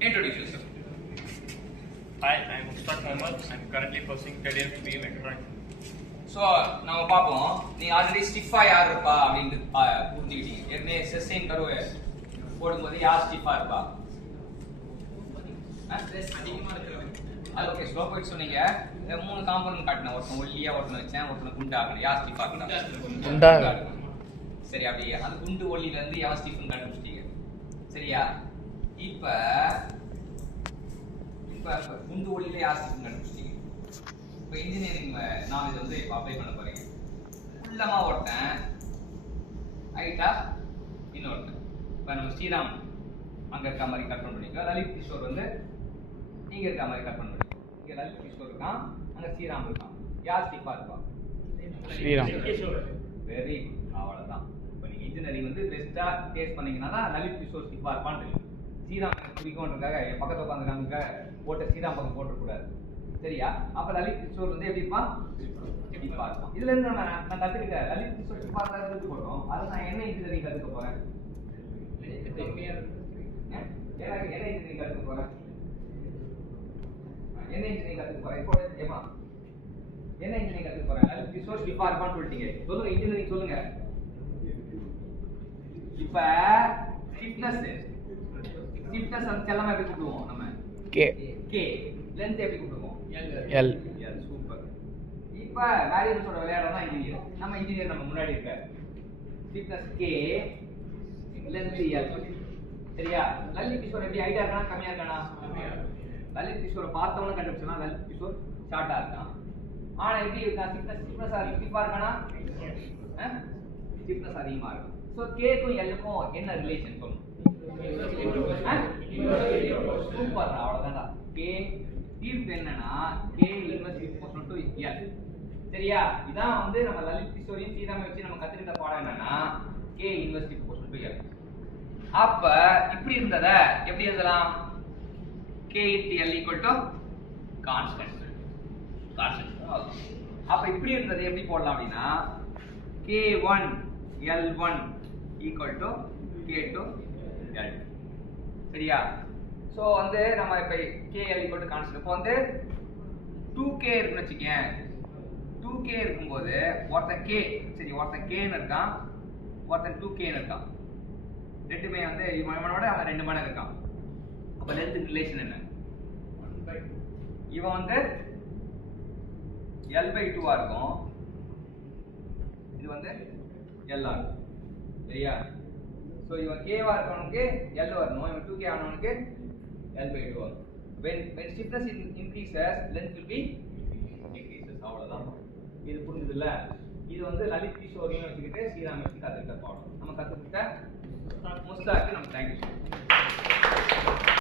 Introduce yourself. Hi, I'm Ustad Mohammed. I'm currently pursuing third year BE Mechatronics. So நம்ம பார்ப்போம், நீ already ஸ்டிஃபா யார் இருப்பா அப்படின்னு புரிஞ்சுக்கிட்டீங்க. ஏற்கனவே செஸ்ஸைன் கருவை போடும்போது யார் ஸ்டிஃபா இருப்பா? அது ஓகே, ஸ்லோ போயிட்டு சொன்னீங்க. 3 காம்பவுண்ட் காட்டினேன். ஒருத்தன் ஒல்லியா, ஒருத்தனை வச்சேன், ஒருத்தனை குண்டாகணும். யார் ஸ்டிஃபா இருக்குன்னா சரி, அப்படியே அந்த குண்டு ஒல்லியில இருந்து யார் ஸ்டிஃப்னு கண்டுபிடிச்சிட்டீங்க. சரியா? இப்ப குண்டு ஒல்லியில யார் ஸ்டிஃப்னு கண்டுபிடிச்சிட்டீங்க. இப்போ இன்ஜினியரிங் நான் இது வந்து இப்போ அப்ளை பண்ண போறேன். உள்ளமா ஒருத்தன், ஹைட்டா இன்னொருத்தன். இப்போ நம்ம ஸ்ரீராம் அங்க இருக்க மாதிரி கற்பனை பண்ணிக்கோ. லலித் கிஷோர் வந்து இங்க இருக்க மாதிரி கற்பனை பண்ணிக்கோ. இங்க லலித் கிஷோர் இருக்கான், அங்க ஸ்ரீராம் இருக்கான். யார் ஸ்டிஃபா இருப்பா? ஸ்ரீராம். வெரி குட், அவ்வளவுதான். இப்போ நீங்க இன்ஜினியரிங் வந்து பெஸ்டா டேஸ்ட் பண்ணீங்கன்னா லலித் கிஷோர் ஸ்டிஃபா இருப்பான்னு தெரியும். ஸ்ரீராம் எனக்கு பிடிக்கும்ன்றக்காக என் பக்கத்துல உட்காந்துக்காக போட்ட ஸ்ரீராம் பக்கம் போட்டக்கூடாது. சரியா? அப்ப லலித் கிஷோர் வந்து எப்படி இருப்பான்? ஸ்டிஃபா இருப்பான். இதுல இருந்து நான் கத்துக்கிட்டேன். லலித் கிஷோர் ஸ்டிஃபா இருந்து போட்டோம். அதை நான் என்ன இன்ஜினியரிங் கத்துக்க போறேன்? என்ன இன்ஜினியரிங் கத்துக்க போறேன்? என்ன இன்ஜினியரிங் கத்துக்க போறேன்? இப்போ ஏமா என்ன இன்ஜினியரிங் கத்துக்க போறேன்? லலித் கிஷோர் ஸ்டிஃபா இருப்பான்னு சொல்லிட்டீங்க. சொல்லுங்க, இன்ஜினியரிங் சொல்லுங்க. இப்ப ஸ்டிஃப்னஸ் அந்த செல்லமா எப்படி கூப்பிடுவோம்? நம்ம கே. லென்த் எப்படி கூப்பிடுவோம்? எல். சூப்பர். இப்ப வேரியபிள்ஸோட விளையாடுறதா இன்ஜினியர். நம்ம இன்ஜினியர் நம்ம முன்னாடி இருக்க ஸ்டிஃப்னஸ் கே, லென்த் எல். சரியா? லலித் கிஷோர் எப்படி ஹைட்டா இருக்கானா கம்மியா இருக்கானா? லலித் கிஷோரை பார்த்தவன கண்டுபிடிச்சனா லலித் கிஷோர் ஷார்ட்டா இருக்கான். ஆனா எப்படி இருக்கா? ஸ்டிஃப்னஸ் ஸ்டிஃபா இருக்கானா? ஸ்டிஃப்னஸ் அதிகமா இருக்கு. சோ கேக்கும் எல்லுக்கும் என்ன ரிலேஷன் சொல்லுங்க? சூப்பர், அவ்வளவுதான். கே தீர்வு என்னன்னா K inverse proportional to L. சரியா? இதான் வந்து நம்ம லலித் கிஷோரையும் ஸ்ரீராமை வச்சு நம்ம கத்துக்கிட்ட பாடம் என்னன்னா K inverse proportional to L. அப்ப இப்படி இருந்தத எப்படி எழுதலாம்? K into L equal to constant. அப்ப இப்படி இருந்தது எப்படி போடலாம் அப்படின்னா K1 L1 equal to K2 L2. சரியா? சோ வந்து நம்ம இப்ப KL equal to கான்ஸ்டன்ட். இப்போ வந்து 2K இருக்குன்னு வச்சுக்கேன். 2K இருக்கும்போது ஒருத்தன் K, சரி ஒருத்தன் K ன்னு இருக்கான், ஒருத்தன் 2K ன்னு இருக்கான். ரெண்டுமே வந்து இவனோட அவன் 2 மடங்கு இருக்கான். அப்ப லென்த் ரிலேஷன் என்ன? இவன் வந்து L/2 ஆ இருக்கும், இது வந்து L ஆ இருக்கும். சரியா? சோ இவன் K வா இருக்கவனுக்கு L வரணும், இவன் 2K ஆனவனுக்கு L/2 வரும். when stiffness increases length will be decreases. அவ்வளவுதான். இது புரிஞ்சதுல? இது வந்து லலித் கிஷோரையும் வச்சுக்கிட்டு ஸ்ரீராம் வச்சு கத்துக்கிட்ட பாடம். நம்ம கத்துக்கிட்ட முஸ்தாக்கு நம்ம தேங்க்யூ.